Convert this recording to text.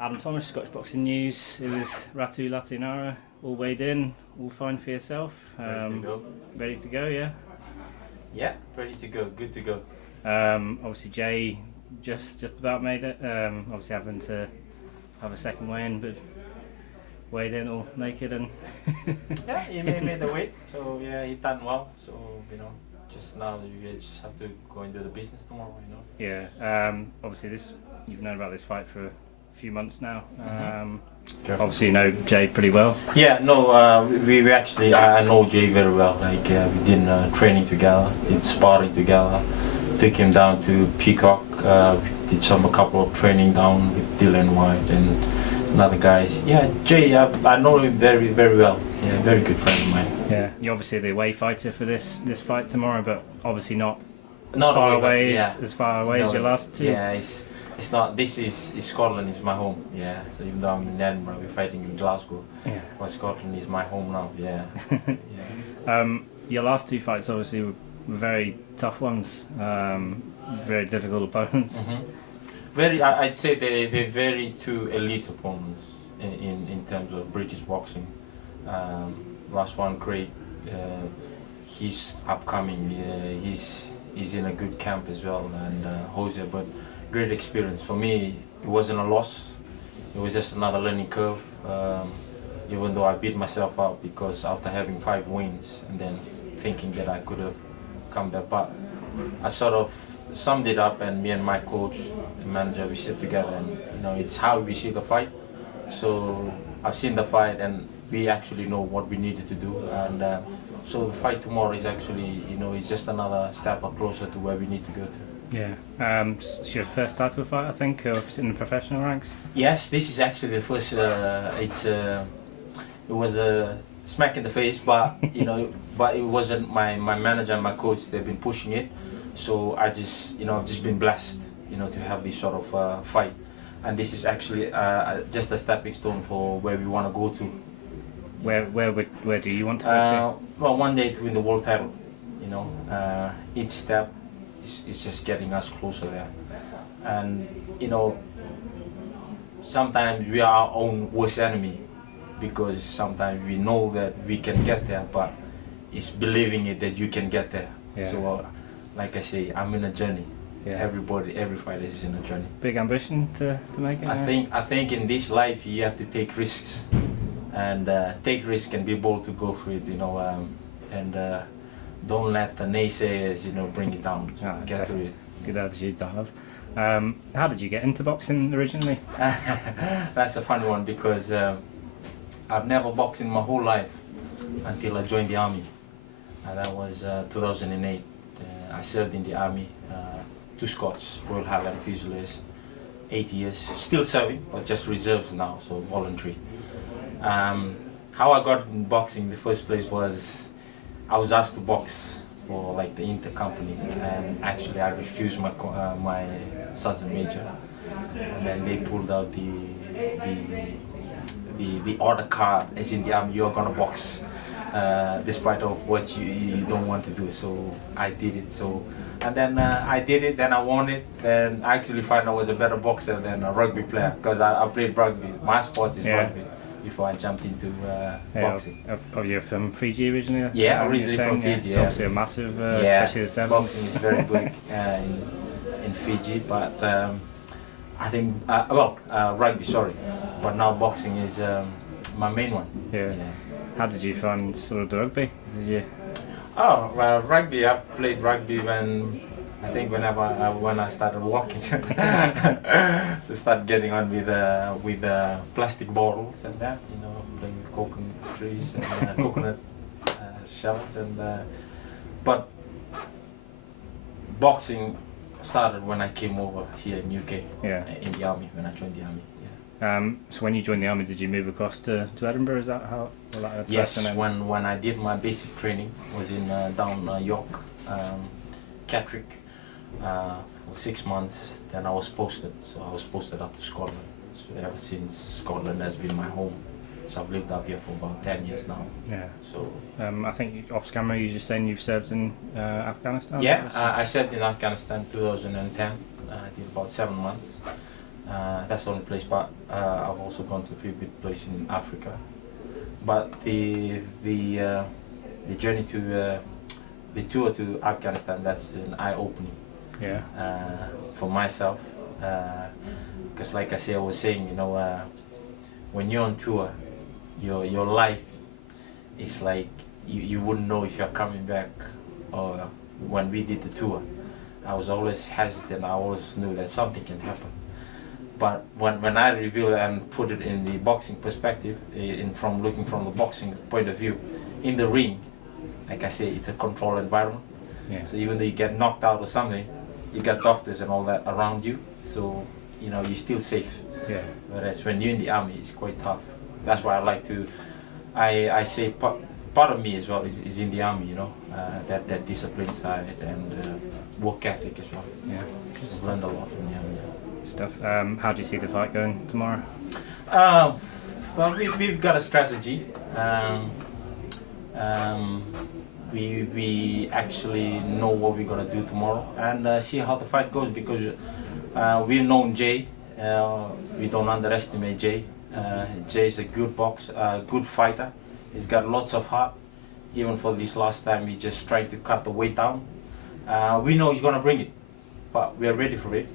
Adam Thomas, Scottish Boxing News, with Ratu, Latianara, all weighed in, all fine for yourself. Ready to go. Ready to go, yeah? Yeah, ready to go, good to go. Obviously Jay just about made it, obviously having to have a second weigh-in, but weighed in all naked and... Yeah, he made the weight, so yeah, he done well, so just now you just have to go and do the business tomorrow, Yeah, obviously you've known about this fight for a few months now. Obviously you know Jay pretty well. Yeah, no, we actually, I know Jay very well, like we did training together, did sparring together, took him down to Peacock, did a couple of training down with Dylan White and other guys. Yeah, Jay, I know him very, very well. Yeah, very good friend of mine. Yeah, you're obviously the away fighter for this fight tomorrow, but obviously not far away yeah. as far away as your last two. Yeah, it's not. This is Scotland is my home. Yeah, so even though I'm in Edinburgh, we're fighting in Glasgow. Yeah. But Scotland is my home now. Yeah. Your last two fights obviously were very tough ones. Very difficult opponents. Very, I'd say they're very two elite opponents in terms of British boxing. Last one, great. He's upcoming. He's in a good camp as well, and Jose, but great experience for me. It wasn't a loss. It was just another learning curve. Even though I beat myself up because after having 5 wins and then thinking that I could have come there, but I sort of summed it up, and me and my coach, the manager, we sit together, and it's how we see the fight. So I've seen the fight, and we actually know what we needed to do, and so the fight tomorrow is actually, it's just another step up closer to where we need to go to. Yeah, it's your first title fight, I think, in the professional ranks. Yes, this is actually the first. It was a smack in the face, but but it wasn't my manager and my coach. They've been pushing it, so I've just been blessed, to have this sort of fight, and this is actually just a stepping stone for where we want to go to. Where do you want to go to? Well, one day to win the world title. Each step is just getting us closer there, and sometimes we are our own worst enemy, because sometimes we know that we can get there, but it's believing it that you can get there. Yeah. So, like I say, I'm in a journey. Yeah. Every fighter is in a journey. Big ambition to make it. I think in this life you have to take risks, and take risk and be bold to go for it. And don't let the naysayers bring it down. Get through it. Good attitude to have. How did you get into boxing originally? That's a funny one, because I've never boxed in my whole life until I joined the army, and that was 2008. I served in the army, 2 Scots, Royal Highland Fusiliers, 8 years, still serving, but just reserves now, so voluntary. How I got in boxing in the first place was I was asked to box for like the inter-company, and actually I refused my sergeant major, and then they pulled out the order card, as in the army, you're gonna box despite of what you don't want to do. So I did it. So, and then I did it, then I won it, and I actually found I was a better boxer than a rugby player, because I played rugby. My sport is rugby before I jumped into boxing. Probably you're from Fiji originally? Yeah, originally from Fiji. It's obviously a massive, especially the 70s. Boxing is very big in Fiji, but I think, rugby, sorry, but now boxing is my main one. Yeah. How did you find sort of the rugby? Did you? Oh, well, rugby, I played rugby when I started walking. So start getting on with plastic bottles and that, playing with coconut trees and coconut shells, and but boxing started when I came over here in UK. Yeah. In the army, when I joined the army. So when you joined the army, did you move across to Edinburgh? Is that how? Yes. When I did my basic training, was in down York, Catterick, for 6 months. Then I was posted. So I was posted up to Scotland. So ever since, Scotland has been my home. So I've lived up here for about 10 years now. Yeah. So I think off camera you're just saying you've served in Afghanistan. Yeah, I served in Afghanistan 2010. I did about 7 months. That's the only place, but I've also gone to a few big places in Africa. But the journey to the tour to Afghanistan, that's an eye-opening Yeah. for myself. Because like I was saying, when you're on tour, your life is like you wouldn't know if you're coming back. Or when we did the tour, I was always hesitant. I always knew that something can happen. But when I reveal it and put it in the boxing perspective, from looking from the boxing point of view, in the ring, like I say, it's a controlled environment. Yeah. So even though you get knocked out or something, you got doctors and all that around you. So you're still safe. Yeah. Whereas when you're in the army, it's quite tough. That's why I like to. I say part of me as well is in the army. That discipline side and work ethic as well. Yeah. Just learned a lot from the army. Stuff. How do you see the fight going tomorrow? Well, we've got a strategy. We actually know what we're gonna do tomorrow and see how the fight goes because we've known Jay. We don't underestimate Jay. Jay's a good good fighter. He's got lots of heart. Even for this last time, he's just trying to cut the weight down. We know he's gonna bring it, but we are ready for it.